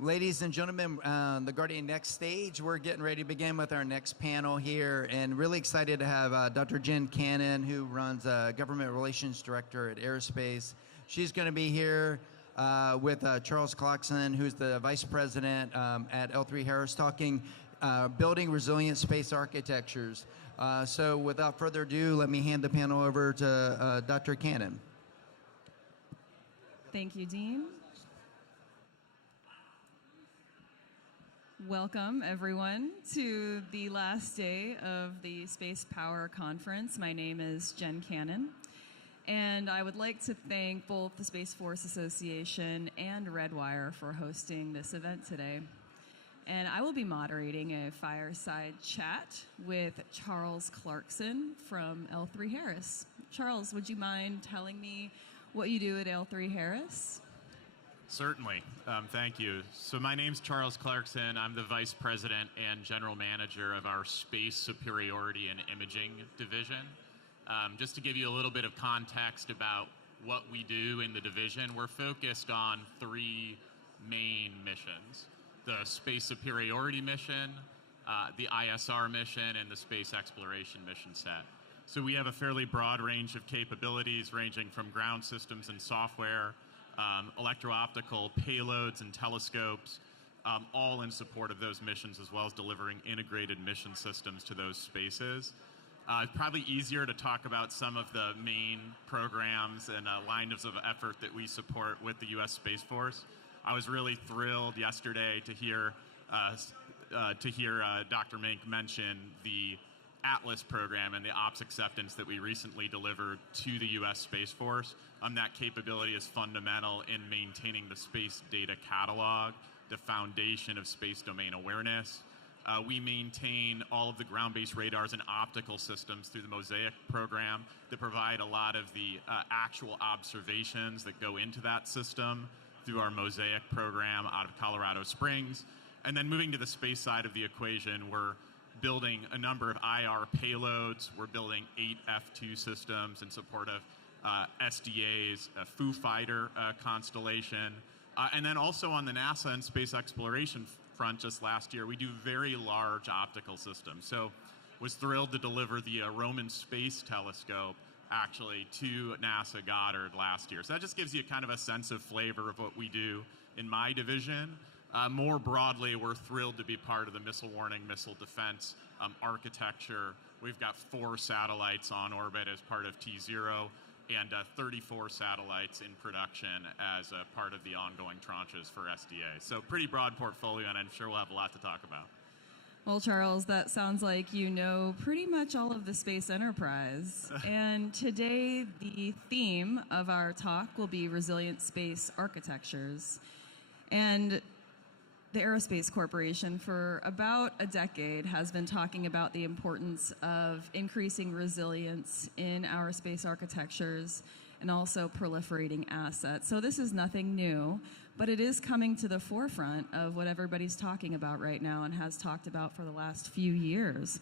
Ladies and gentlemen, the Guardian Next stage, we're getting ready to begin with our next panel here, and really excited to have Dr. Jen Cannon, who runs Government Relations Director at Aerospace. She's going to be here with Charles Clarkson, who's the Vice President at L3Harris, talking building resilient space architectures. So without further ado, let me hand the panel over to Dr. Cannon. Thank you, Dean. Welcome, everyone, to the last day of the Spacepower Conference. My name is Jen Cannon, and I would like to thank both the Space Force Association and Redwire for hosting this event today. And I will be moderating a fireside chat with Charles Clarkson from L3Harris. Charles, would you mind telling me what you do at L3Harris? Certainly. Thank you. So my name's Charles Clarkson. I'm the Vice President and General Manager of our Space Superiority and Imaging Division. Just to give you a little bit of context about what we do in the division, we're focused on three main missions: the Space Superiority mission, the ISR mission, and the Space Exploration mission set. So we have a fairly broad range of capabilities ranging from ground systems and software, electro-optical payloads and telescopes, all in support of those missions, as well as delivering integrated mission systems to those spaces. It's probably easier to talk about some of the main programs and lines of effort that we support with the U.S. Space Force. I was really thrilled yesterday to hear Dr. Mink mention the Atlas program and the ops acceptance that we recently delivered to the U.S. Space Force. That capability is fundamental in maintaining the space data catalog, the foundation of space domain awareness. We maintain all of the ground-based radars and optical systems through the Mosaic program that provide a lot of the actual observations that go into that system through our Mosaic program out of Colorado Springs. And then moving to the space side of the equation, we're building a number of IR payloads. We're building 8 F2 systems in support of SDA's Foo Fighter constellation. And then also on the NASA and space exploration front, just last year, we do very large optical systems. So was thrilled to deliver the Roman Space Telescope actually to NASA Goddard last year. So that just gives you kind of a sense of flavor of what we do in my division. More broadly, we're thrilled to be part of the missile warning, missile defense architecture. We've got 4 satellites on orbit as part of T0 and 34 satellites in production as a part of the ongoing tranches for SDA. So pretty broad portfolio, and I'm sure we'll have a lot to talk about. Well, Charles, that sounds like you know pretty much all of the space enterprise. And today, the theme of our talk will be resilient space architectures. And the Aerospace Corporation, for about a decade, has been talking about the importance of increasing resilience in our space architectures and also proliferating assets. So this is nothing new, but it is coming to the forefront of what everybody's talking about right now and has talked about for the last few years.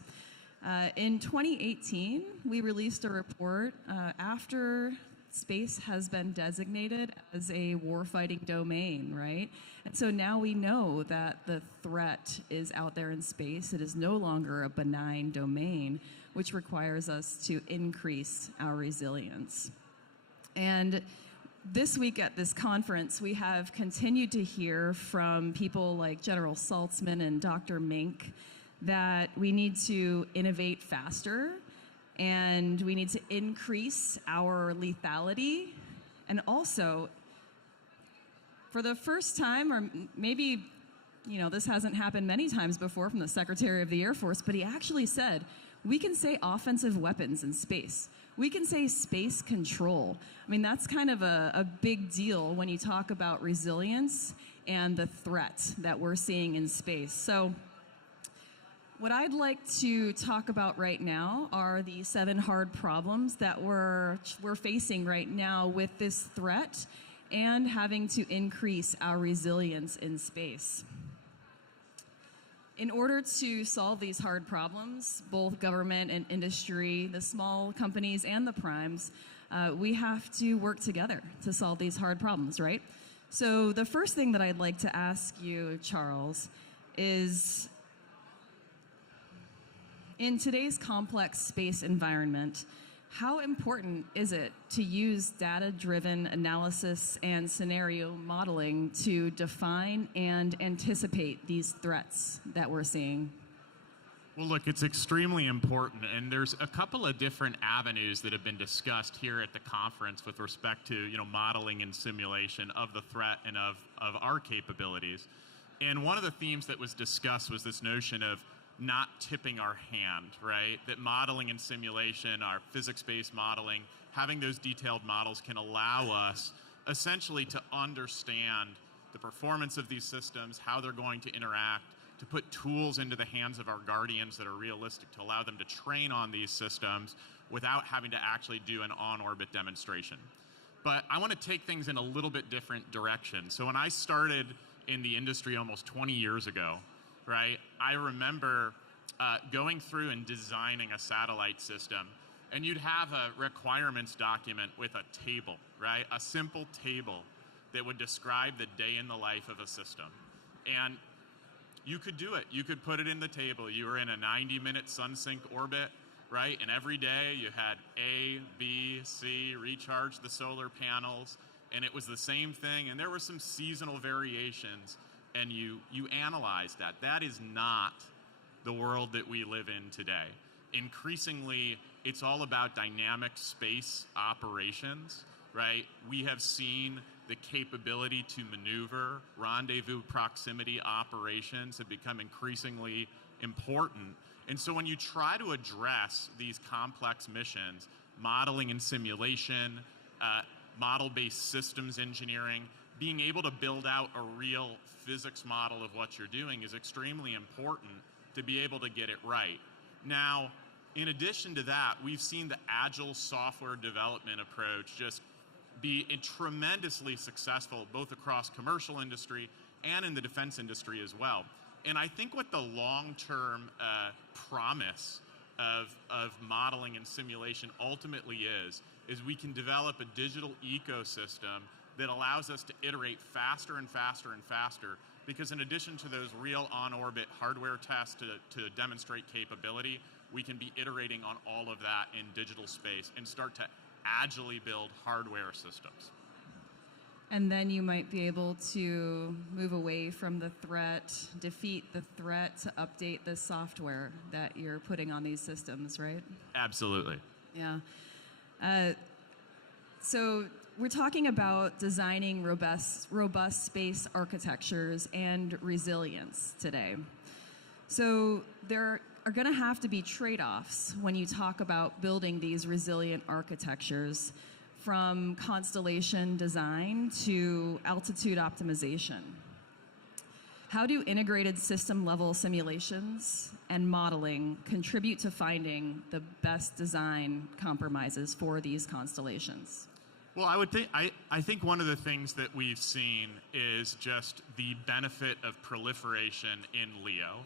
In 2018, we released a report after space has been designated as a warfighting domain, right? And so now we know that the threat is out there in space. It is no longer a benign domain, which requires us to increase our resilience. And this week at this conference, we have continued to hear from people like General Saltzman and Dr. Mink that we need to innovate faster, and we need to increase our lethality. And also, for the first time, or maybe, this hasn't happened many times before from the Secretary of the Air Force, but he actually said, we can say offensive weapons in space. We can say space control. I mean, that's kind of a big deal when you talk about resilience and the threat that we're seeing in space. So what I'd like to talk about right now are the 7 hard problems that we're facing right now with this threat and having to increase our resilience in space. In order to solve these hard problems, both government and industry, the small companies and the primes, we have to work together to solve these hard problems, right? So the first thing that I'd like to ask you, Charles, is in today's complex space environment, how important is it to use data-driven analysis and scenario modeling to define and anticipate these threats that we're seeing? Well, look, it's extremely important, and there's a couple of different avenues that have been discussed here at the conference with respect to, modeling and simulation of the threat and of our capabilities. And one of the themes that was discussed was this notion of not tipping our hand, right? That modeling and simulation, our physics-based modeling, having those detailed models can allow us essentially to understand the performance of these systems, how they're going to interact, to put tools into the hands of our guardians that are realistic to allow them to train on these systems without having to actually do an on-orbit demonstration. But I want to take things in a little bit different direction. So when I started in the industry almost 20 years ago, right, I remember going through and designing a satellite system, and you'd have a requirements document with a table, right? A simple table that would describe the day in the life of a system. And you could do it. You could put it in the table. You were in a 90-minute sun-sync orbit, right? And every day you had A, B, C, recharge the solar panels, and it was the same thing. And there were some seasonal variations, and you analyzed that. That is not the world that we live in today. Increasingly, it's all about dynamic space operations, right? We have seen the capability to maneuver, rendezvous proximity operations have become increasingly important. And so when you try to address these complex missions, modeling and simulation, model-based systems engineering, being able to build out a real physics model of what you're doing is extremely important to be able to get it right. Now, in addition to that, we've seen the agile software development approach just be tremendously successful both across commercial industry and in the defense industry as well. And I think what the long-term promise of modeling and simulation ultimately is we can develop a digital ecosystem that allows us to iterate faster and faster and faster, because in addition to those real on-orbit hardware tests to demonstrate capability, we can be iterating on all of that in digital space and start to agilely build hardware systems. And then you might be able to move away from the threat, defeat the threat, to update the software that you're putting on these systems, right? Absolutely. Yeah. So we're talking about designing robust space architectures and resilience today. So there are going to have to be trade-offs when you talk about building these resilient architectures, from constellation design to altitude optimization. How do integrated system-level simulations and modeling contribute to finding the best design compromises for these constellations? Well, I think one of the things that we've seen is just the benefit of proliferation in LEO.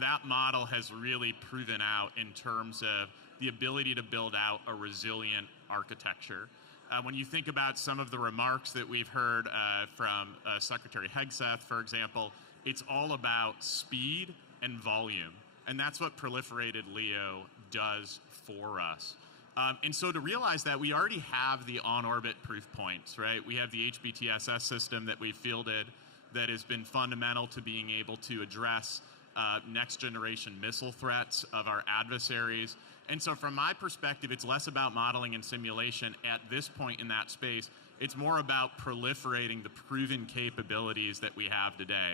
That model has really proven out in terms of the ability to build out a resilient architecture. When you think about some of the remarks that we've heard from Secretary Hegseth, for example, it's all about speed and volume. And that's what proliferated LEO does for us. And so to realize that, we already have the on-orbit proof points, right? We have the HBTSS system that we've fielded that has been fundamental to being able to address next-generation missile threats of our adversaries. And so from my perspective, it's less about modeling and simulation at this point in that space. It's more about proliferating the proven capabilities that we have today.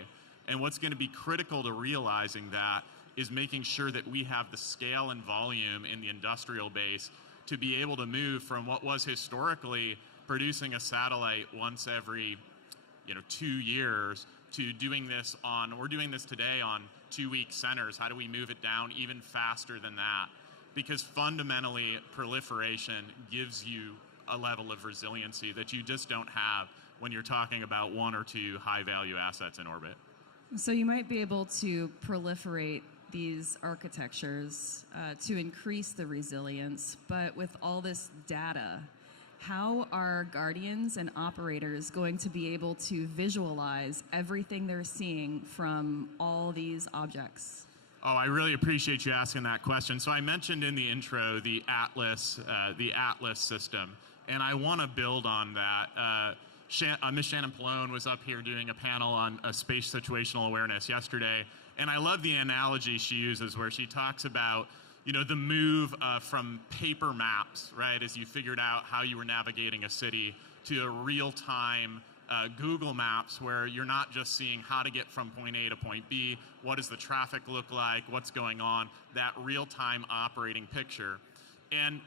And what's going to be critical to realizing that is making sure that we have the scale and volume in the industrial base to be able to move from what was historically producing a satellite once every 2 years to doing this we're doing this today on 2-week centers. How do we move it down even faster than that? Because fundamentally, proliferation gives you a level of resiliency that you just don't have when you're talking about 1 or 2 high-value assets in orbit. So you might be able to proliferate these architectures to increase the resilience, but with all this data, how are guardians and operators going to be able to visualize everything they're seeing from all these objects? Oh, I really appreciate you asking that question. So I mentioned in the intro the Atlas system, and I want to build on that. Ms. Shannon Pallone was up here doing a panel on space situational awareness yesterday, and I love the analogy she uses where she talks about the move from paper maps, right, as you figured out how you were navigating a city, to a real-time Google Maps where you're not just seeing how to get from point A to point B, what does the traffic look like, what's going on, that real-time operating picture. And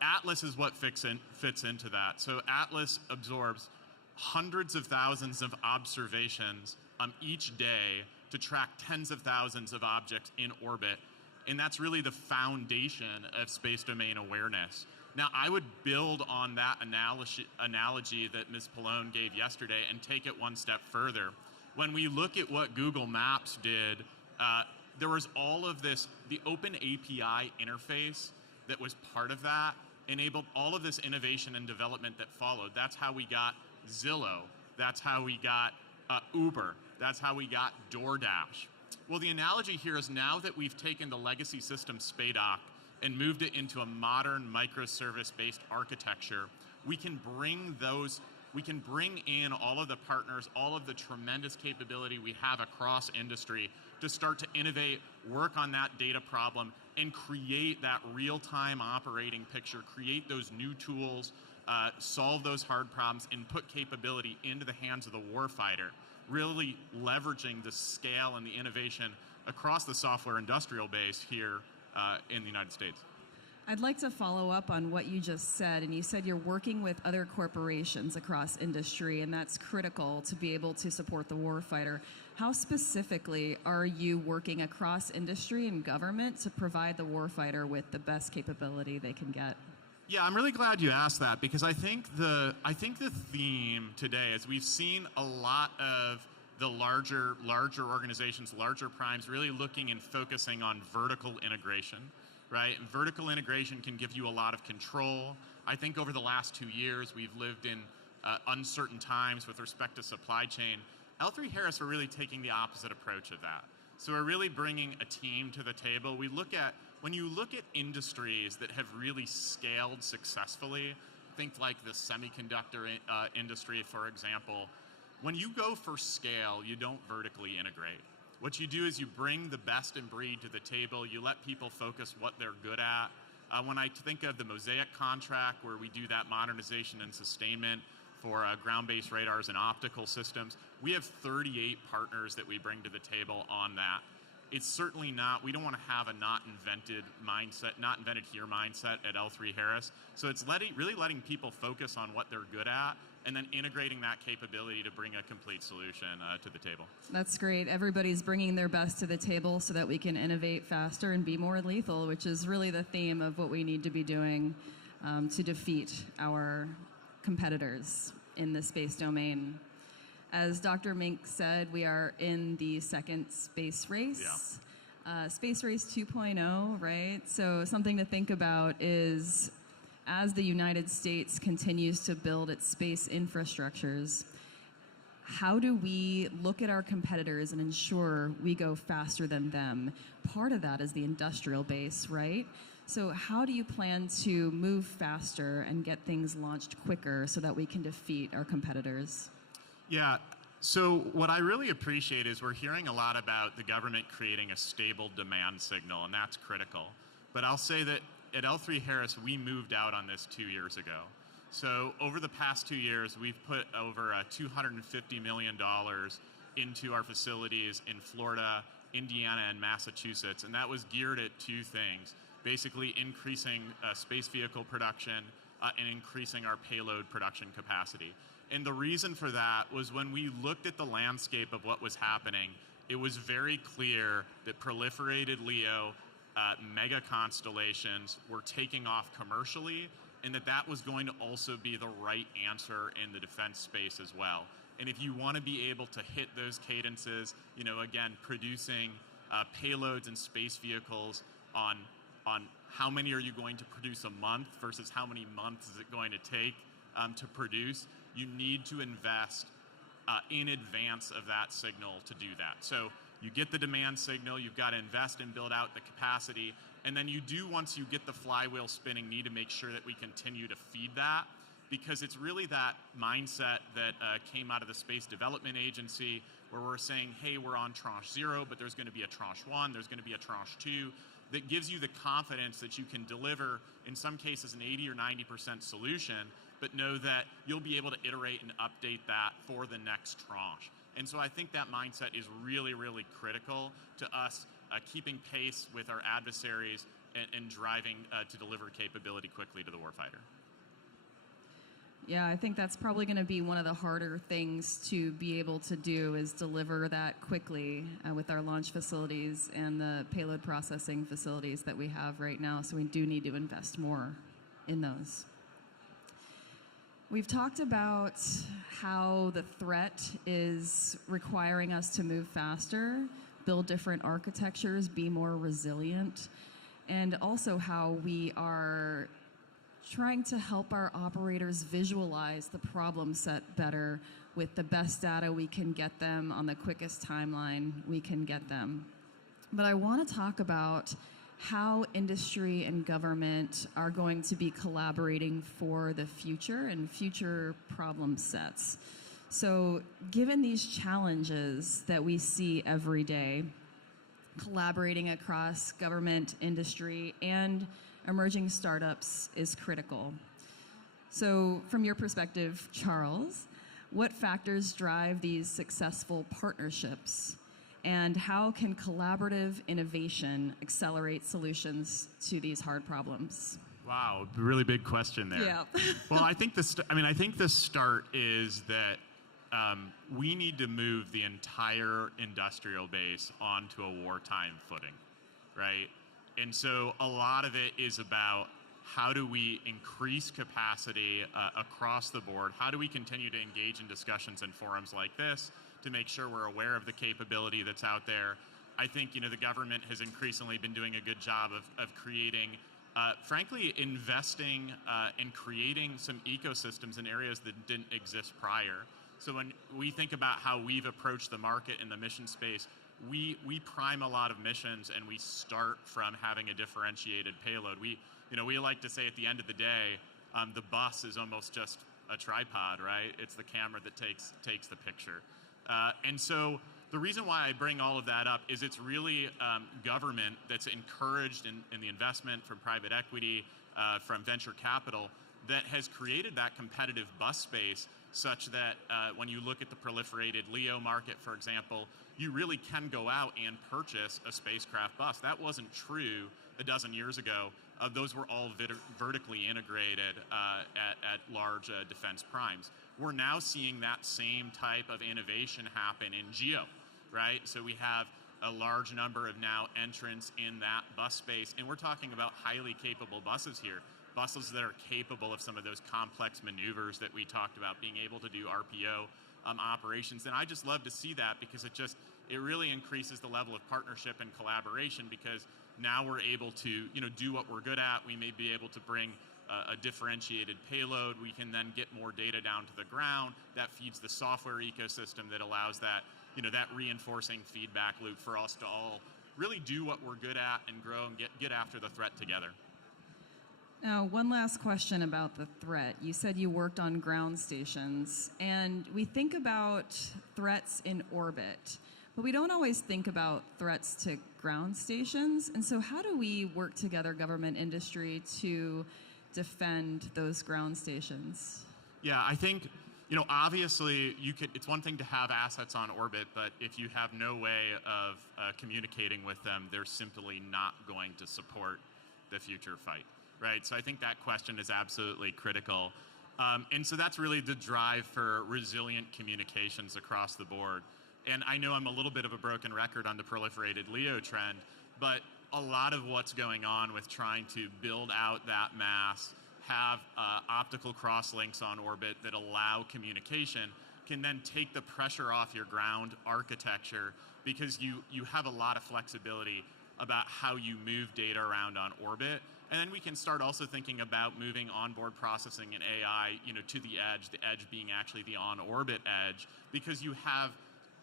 Atlas is what fits into that. So Atlas absorbs hundreds of thousands of observations each day to track tens of thousands of objects in orbit. And that's really the foundation of space domain awareness. Now, I would build on that analogy that Ms. Pallone gave yesterday and take it one step further. When we look at what Google Maps did, there was all of this, the open API interface that was part of that, enabled all of this innovation and development that followed. That's how we got Zillow. That's how we got Uber. That's how we got DoorDash. Well, the analogy here is now that we've taken the legacy system SPADOC and moved it into a modern microservice-based architecture, we can bring in all of the partners, all of the tremendous capability we have across industry to start to innovate, work on that data problem, and create that real-time operating picture, create those new tools, solve those hard problems, and put capability into the hands of the warfighter, really leveraging the scale and the innovation across the software industrial base here in the United States. I'd like to follow up on what you just said, and you said you're working with other corporations across industry, and that's critical to be able to support the warfighter. How specifically are you working across industry and government to provide the warfighter with the best capability they can get? Yeah, I'm really glad you asked that, because I think the theme today is we've seen a lot of the larger organizations, larger primes, really looking and focusing on vertical integration, right? And vertical integration can give you a lot of control. I think over the last 2 years, we've lived in uncertain times with respect to supply chain. L3Harris are really taking the opposite approach of that. So we're really bringing a team to the table. When you look at industries that have really scaled successfully, think like the semiconductor industry, for example. When you go for scale, you don't vertically integrate. What you do is you bring the best in breed to the table. You let people focus what they're good at. When I think of the Mosaic contract, where we do that modernization and sustainment for ground-based radars and optical systems, we have 38 partners that we bring to the table on that. It's certainly not, we don't want to have a not invented here mindset at L3Harris. So it's really letting people focus on what they're good at and then integrating that capability to bring a complete solution to the table. That's great. Everybody's bringing their best to the table so that we can innovate faster and be more lethal, which is really the theme of what we need to be doing to defeat our competitors in the space domain. As Dr. Mink said, we are in the second space race. Yeah. Space Race 2.0, right? So something to think about is, as the United States continues to build its space infrastructures, how do we look at our competitors and ensure we go faster than them? Part of that is the industrial base, right? So how do you plan to move faster and get things launched quicker so that we can defeat our competitors? Yeah, so what I really appreciate is we're hearing a lot about the government creating a stable demand signal, and that's critical. But I'll say that at L3Harris, we moved out on this 2 years ago. So over the past 2 years, we've put over $250 million into our facilities in Florida, Indiana, and Massachusetts, and that was geared at two things: basically increasing space vehicle production and increasing our payload production capacity. And the reason for that was when we looked at the landscape of what was happening, it was very clear that proliferated LEO mega constellations were taking off commercially, and that was going to also be the right answer in the defense space as well. And if you want to be able to hit those cadences, again, producing payloads and space vehicles on how many are you going to produce a month versus how many months is it going to take to produce, you need to invest in advance of that signal to do that. So you get the demand signal, you've got to invest and build out the capacity, and then you do, once you get the flywheel spinning, need to make sure that we continue to feed that, because it's really that mindset that came out of the Space Development Agency, where we're saying, hey, we're on tranche 0, but there's going to be a tranche 1, there's going to be a tranche 2, that gives you the confidence that you can deliver, in some cases, an 80 or 90% solution, but know that you'll be able to iterate and update that for the next tranche. And so I think that mindset is really, really critical to us keeping pace with our adversaries and driving to deliver capability quickly to the warfighter. Yeah, I think that's probably going to be one of the harder things to be able to do, is deliver that quickly with our launch facilities and the payload processing facilities that we have right now. So we do need to invest more in those. We've talked about how the threat is requiring us to move faster, build different architectures, be more resilient, and also how we are trying to help our operators visualize the problem set better with the best data we can get them on the quickest timeline we can get them. But I want to talk about how industry and government are going to be collaborating for the future and future problem sets. So given these challenges that we see every day, collaborating across government, industry, and emerging startups is critical. So from your perspective, Charles, what factors drive these successful partnerships? And how can collaborative innovation accelerate solutions to these hard problems? Wow, really big question there. Yeah. Well, I think the start is that we need to move the entire industrial base onto a wartime footing, right? And so a lot of it is about how do we increase capacity across the board? How do we continue to engage in discussions in forums like this to make sure we're aware of the capability that's out there? I think the government has increasingly been doing a good job of creating, frankly, investing and creating some ecosystems in areas that didn't exist prior. So when we think about how we've approached the market in the mission space, we prime a lot of missions, and we start from having a differentiated payload. We like to say at the end of the day, the bus is almost just a tripod, right? It's the camera that takes the picture. And so the reason why I bring all of that up is it's really government that's encouraged in the investment from private equity, from venture capital, that has created that competitive bus space, such that when you look at the proliferated LEO market, for example, you really can go out and purchase a spacecraft bus. That wasn't true a dozen years ago. Those were all vertically integrated at large defense primes. We're now seeing that same type of innovation happen in GEO, right? So we have a large number of now entrants in that bus space, and we're talking about highly capable buses here. Buses that are capable of some of those complex maneuvers that we talked about, being able to do RPO operations. And I just love to see that, because it really increases the level of partnership and collaboration, because now we're able to do what we're good at. We may be able to bring a differentiated payload. We can then get more data down to the ground. That feeds the software ecosystem that allows that that reinforcing feedback loop for us to all really do what we're good at and grow and get after the threat together. Now, one last question about the threat. You said you worked on ground stations, and we think about threats in orbit, but we don't always think about threats to ground stations. And so how do we work together, government, industry, to defend those ground stations? Yeah, I think, obviously it's one thing to have assets on orbit, but if you have no way of communicating with them, they're simply not going to support the future fight. Right, so I think that question is absolutely critical. And so that's really the drive for resilient communications across the board. And I know I'm a little bit of a broken record on the proliferated LEO trend, but a lot of what's going on with trying to build out that mass, have optical crosslinks on orbit that allow communication, can then take the pressure off your ground architecture, because you have a lot of flexibility about how you move data around on orbit. And then we can start also thinking about moving onboard processing and AI, to the edge being actually the on-orbit edge, because you have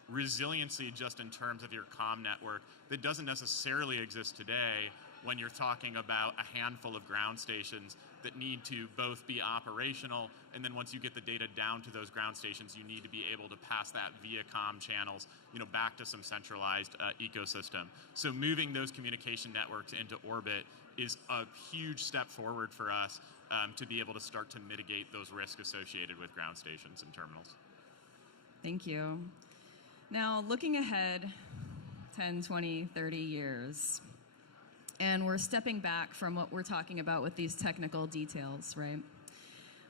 resiliency just in terms of your comm network that doesn't necessarily exist today when you're talking about a handful of ground stations that need to both be operational, and then once you get the data down to those ground stations, you need to be able to pass that via comm channels, back to some centralized ecosystem. So moving those communication networks into orbit is a huge step forward for us to be able to start to mitigate those risks associated with ground stations and terminals. Thank you. Now, looking ahead 10, 20, 30 years, and we're stepping back from what we're talking about with these technical details, right?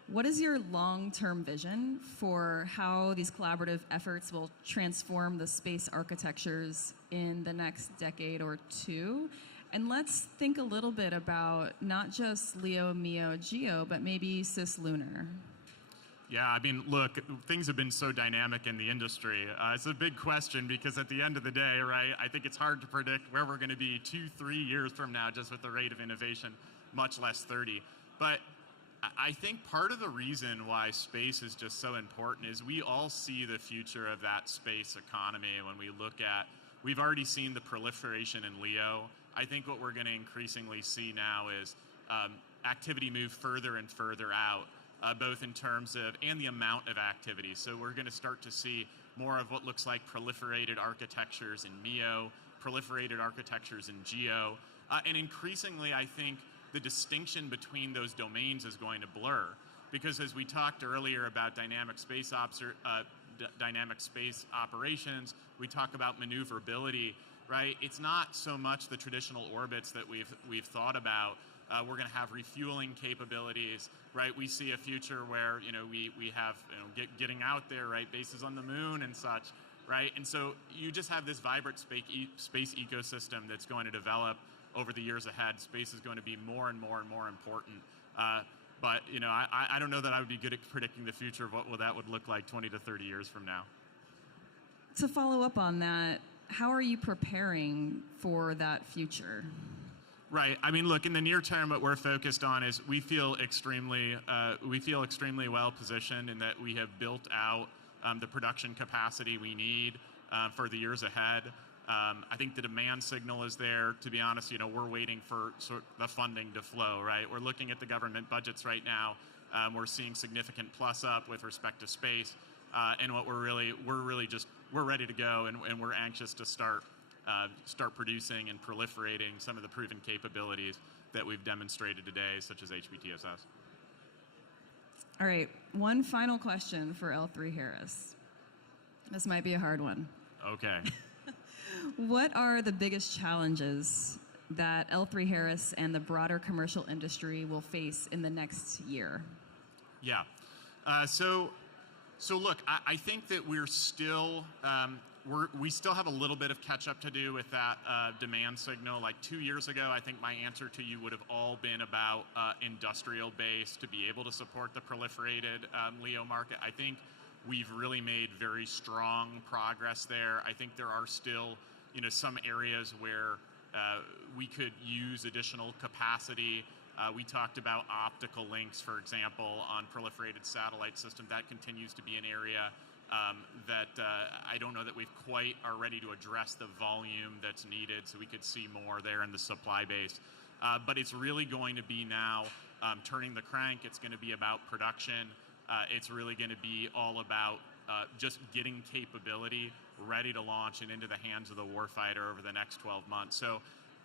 What is your long-term vision for how these collaborative efforts will transform the space architectures in the next decade or two? And let's think a little bit about not just LEO, MEO, GEO, but maybe cislunar. Yeah, I mean, look, things have been so dynamic in the industry. It's a big question because at the end of the day, right, I think it's hard to predict where we're going to be 2-3 years from now just with the rate of innovation, much less 30. But I think part of the reason why space is just so important is we all see the future of that space economy when we look at, we've already seen the proliferation in LEO. I think what we're going to increasingly see now is activity move further and further out. Both in terms of, and the amount of activity. So we're going to start to see more of what looks like proliferated architectures in MEO, proliferated architectures in GEO, and increasingly I think the distinction between those domains is going to blur. Because as we talked earlier about dynamic space operations, we talk about maneuverability, right? It's not so much the traditional orbits that we've thought about. We're going to have refueling capabilities, right? We see a future where we have getting out there, right? Bases on the moon and such, right? And so you just have this vibrant space ecosystem that's going to develop over the years ahead. Space is going to be more and more and more important. But I don't know that I would be good at predicting the future of what that would look like 20 to 30 years from now. To follow up on that, how are you preparing for that future? Right. I mean, look, in the near term, what we're focused on is we feel extremely well positioned in that we have built out the production capacity we need for the years ahead. I think the demand signal is there. To be honest, we're waiting for the funding to flow. Right. We're looking at the government budgets right now. We're seeing significant plus up with respect to space, and what we're ready to go, and we're anxious to start producing and proliferating some of the proven capabilities that we've demonstrated today, such as HBTSS. All right, one final question for L3 Harris. This might be a hard one. Okay. What are the biggest challenges that L3 Harris and the broader commercial industry will face in the next year? Yeah. So look, I think that we're still we still have a little bit of catch up to do with that demand signal. Like 2 years ago, I think my answer to you would have all been about industrial base to be able to support the proliferated LEO market. I think we've really made very strong progress there. I think there are still, some areas where we could use additional capacity. We talked about optical links, for example, on proliferated satellite systems. That continues to be an area that I don't know that we've quite are ready to address the volume that's needed, so we could see more there in the supply base. But it's really going to be now turning the crank. It's going to be about production. It's really going to be all about just getting capability ready to launch and into the hands of the warfighter over the next 12 months. So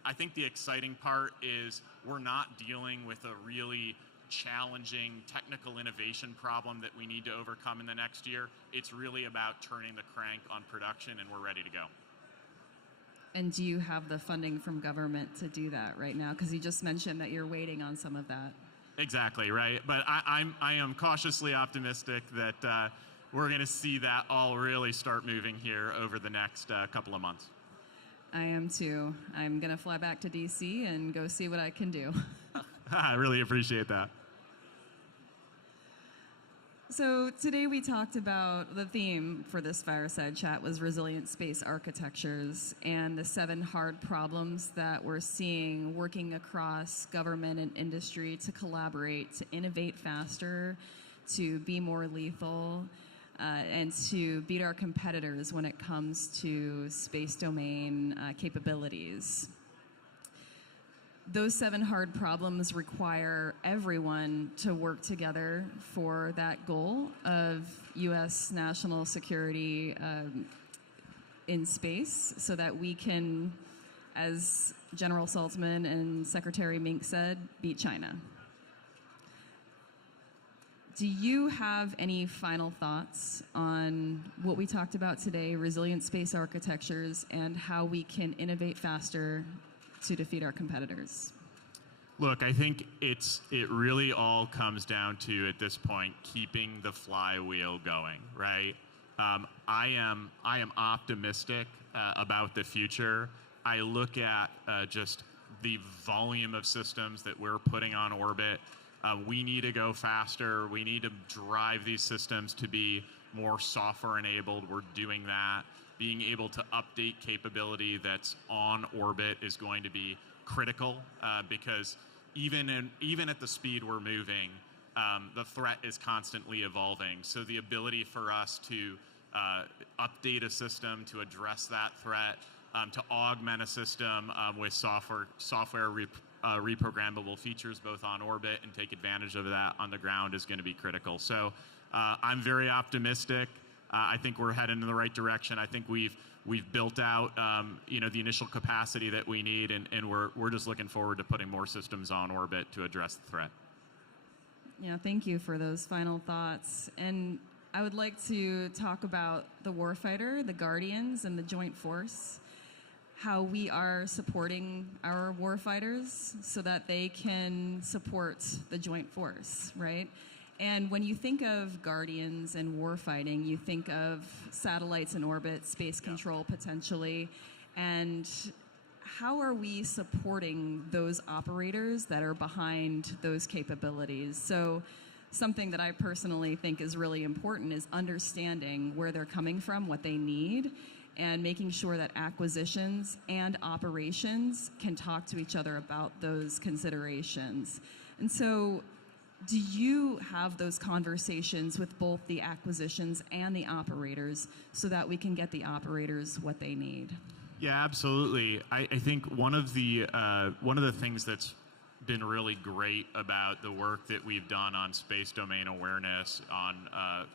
I think the exciting part is we're not dealing with a really challenging technical innovation problem that we need to overcome in the next year. It's really about turning the crank on production, and we're ready to go. And do you have the funding from government to do that right now? Because you just mentioned that you're waiting on some of that. Exactly, right. But I am cautiously optimistic that we're going to see that all really start moving here over the next couple of months. I am too. I'm going to fly back to DC and go see what I can do. I really appreciate that. So today we talked about the theme for this fireside chat was resilient space architectures and the 7 hard problems that we're seeing working across government and industry to collaborate, to innovate faster, to be more lethal, and to beat our competitors when it comes to space domain capabilities. Those 7 hard problems require everyone to work together for that goal of U.S. national security in space so that we can, as General Saltzman and Secretary Mink said, beat China. Do you have any final thoughts on what we talked about today, resilient space architectures, and how we can innovate faster to defeat our competitors? Look, I think it really all comes down to, at this point, keeping the flywheel going, right? I am optimistic about the future. I look at just the volume of systems that we're putting on orbit. We need to go faster. We need to drive these systems to be more software enabled. We're doing that. Being able to update capability that's on orbit is going to be critical because even at the speed we're moving, the threat is constantly evolving. So the ability for us to update a system to address that threat, to augment a system with software reprogrammable features both on orbit and take advantage of that on the ground is going to be critical. So I'm very optimistic. I think we're heading in the right direction. I think we've built out the initial capacity that we need, and we're just looking forward to putting more systems on orbit to address the threat. Yeah, thank you for those final thoughts. And I would like to talk about the warfighter, the Guardians, and the Joint Force, how we are supporting our warfighters so that they can support the Joint Force, right? And when you think of Guardians and warfighting, you think of satellites in orbit, space control potentially, and how are we supporting those operators that are behind those capabilities? So something that I personally think is really important is understanding where they're coming from, what they need, and making sure that acquisitions and operations can talk to each other about those considerations. And so do you have those conversations with both the acquisitions and the operators so that we can get the operators what they need? Yeah, absolutely. I think one of the things that's been really great about the work that we've done on space domain awareness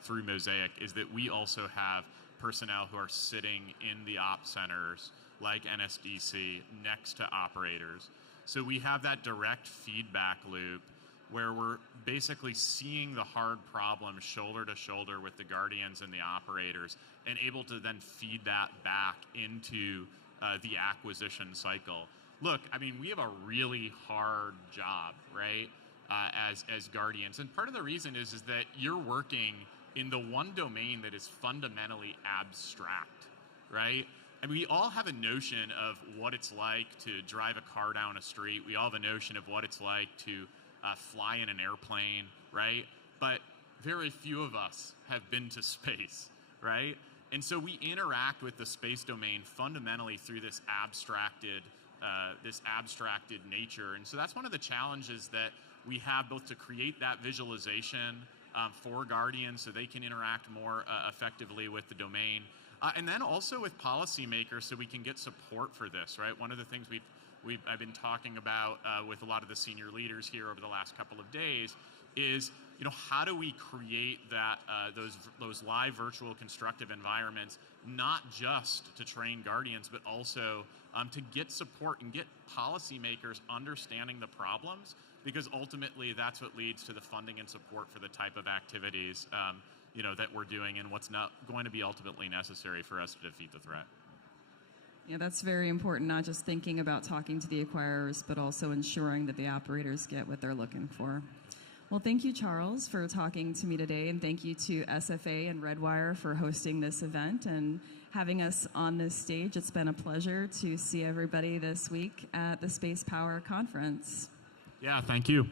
through Mosaic is that we also have personnel who are sitting in the op centers like NSDC next to operators. So we have that direct feedback loop where we're basically seeing the hard problems shoulder to shoulder with the Guardians and the operators and able to then feed that back into the acquisition cycle. Look, I mean, we have a really hard job, right, as Guardians. And part of the reason is that you're working in the one domain that is fundamentally abstract, right? And we all have a notion of what it's like to drive a car down a street. We all have a notion of what it's like to fly in an airplane, right? But very few of us have been to space, right? And so we interact with the space domain fundamentally through this abstracted nature. And so that's one of the challenges that we have, both to create that visualization for Guardians so they can interact more effectively with the domain, and then also with policymakers so we can get support for this, right? One of the things I've been talking about with a lot of the senior leaders here over the last couple of days is, how do we create that those live virtual constructive environments, not just to train Guardians, but also to get support and get policymakers understanding the problems, because ultimately that's what leads to the funding and support for the type of activities that we're doing and what's not going to be ultimately necessary for us to defeat the threat. Yeah, that's very important, not just thinking about talking to the acquirers, but also ensuring that the operators get what they're looking for. Well, thank you, Charles, for talking to me today, and thank you to SFA and Redwire for hosting this event and having us on this stage. It's been a pleasure to see everybody this week at the Spacepower Conference. Yeah, thank you.